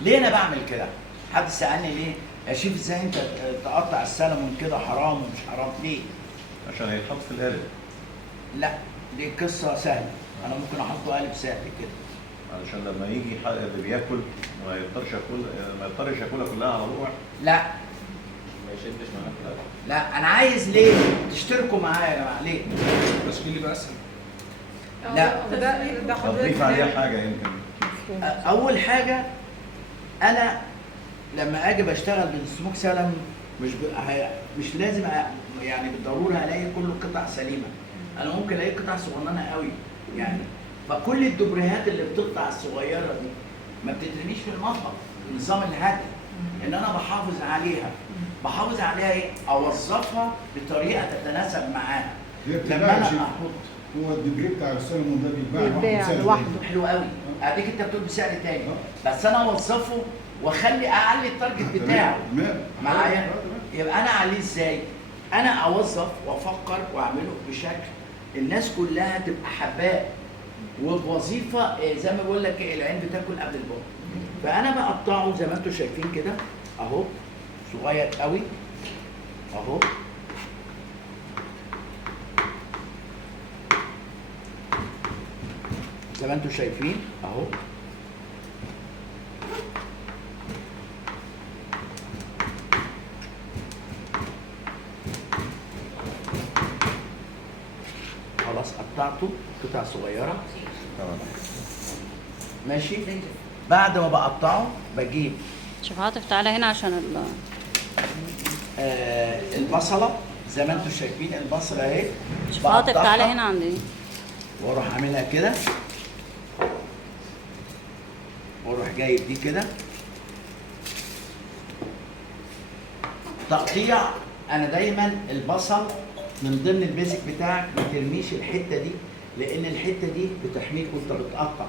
ليه انا بعمل كده؟ حد سالني ليه يا شيف ازاي انت تقطع السلمون كده حرام ومش حرام ليه؟ عشان هيتحط في القالب. لا دي قصه سهله، انا ممكن احطه قالب سهل كده. علشان لما يجي اللي بياكل ما يضطرش ياكلها كلها على روح. لا ما يشدش معاك في الاكل. لا انا عايز ليه تشتركوا معايا يا جماعه ليه؟ التشكيل يبقى اسهل. لا ده تضيف عليها حاجه يمكن. اول حاجه انا لما اجي بشتغل بالسموك سلم مش لازم يعني بالضروره الاقي كل قطع سليمه، انا ممكن الاقي قطع صغننه قوي يعني. فكل الدبريهات اللي بتقطع الصغيره دي ما بتترميش في المطبخ، نظام الهدر ان انا بحافظ عليها ايه؟ اوظفها بطريقه تتناسب معاها. هي لما بتتباع انا يا شيخ. احط هو الدبري بتاع السلمون ده بيتباع بيتباع لوحده. حلو قوي، اديك انت بتقول بسعر تاني، بس انا اوظفه واخلي اعلي التارجت بتاعه معايا. يبقى انا اعليه ازاي؟ انا اوظف وافكر واعمله بشكل الناس كلها تبقى حباه، وبوظيفه زي ما بقول لك العين بتاكل قبل البق. فانا بقطعه زي ما انتم شايفين كده اهو، صغير قوي اهو. زي ما انتم شايفين اهو. خلاص قطعته قطع صغيره تمام. ماشي. بعد ما بقطعه بجيب شيف عاطف تعالى هنا عشان البصله زي ما انتم شايفين البصله اهي. شيف عاطف بقطعها تعالى هنا عندي. واروح عاملها كده، واروح جايب دي كده تقطيع. انا دايما البصل من ضمن البيزك بتاعك ما ترميش الحته دي، لان الحته دي بتحميك وانت بتقطع،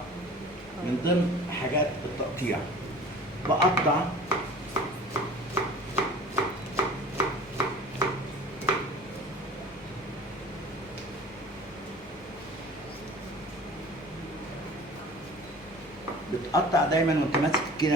من ضمن حاجات التقطيع. بقطع بتقطع دايما وانت ماسك كده